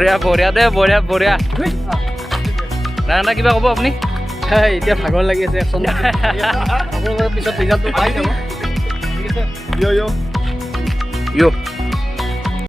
বঢ়িয়া বঢ়িয়া দে বঢ়িয়া বঢ়িয়া না কিবা ক'ব আপুনি এতিয়া ভাগৰ লাগি আছে এখন আপোনালোকৰ পিছত ৰিজাল্টটো পাই যাব ঠিক আছে ইয়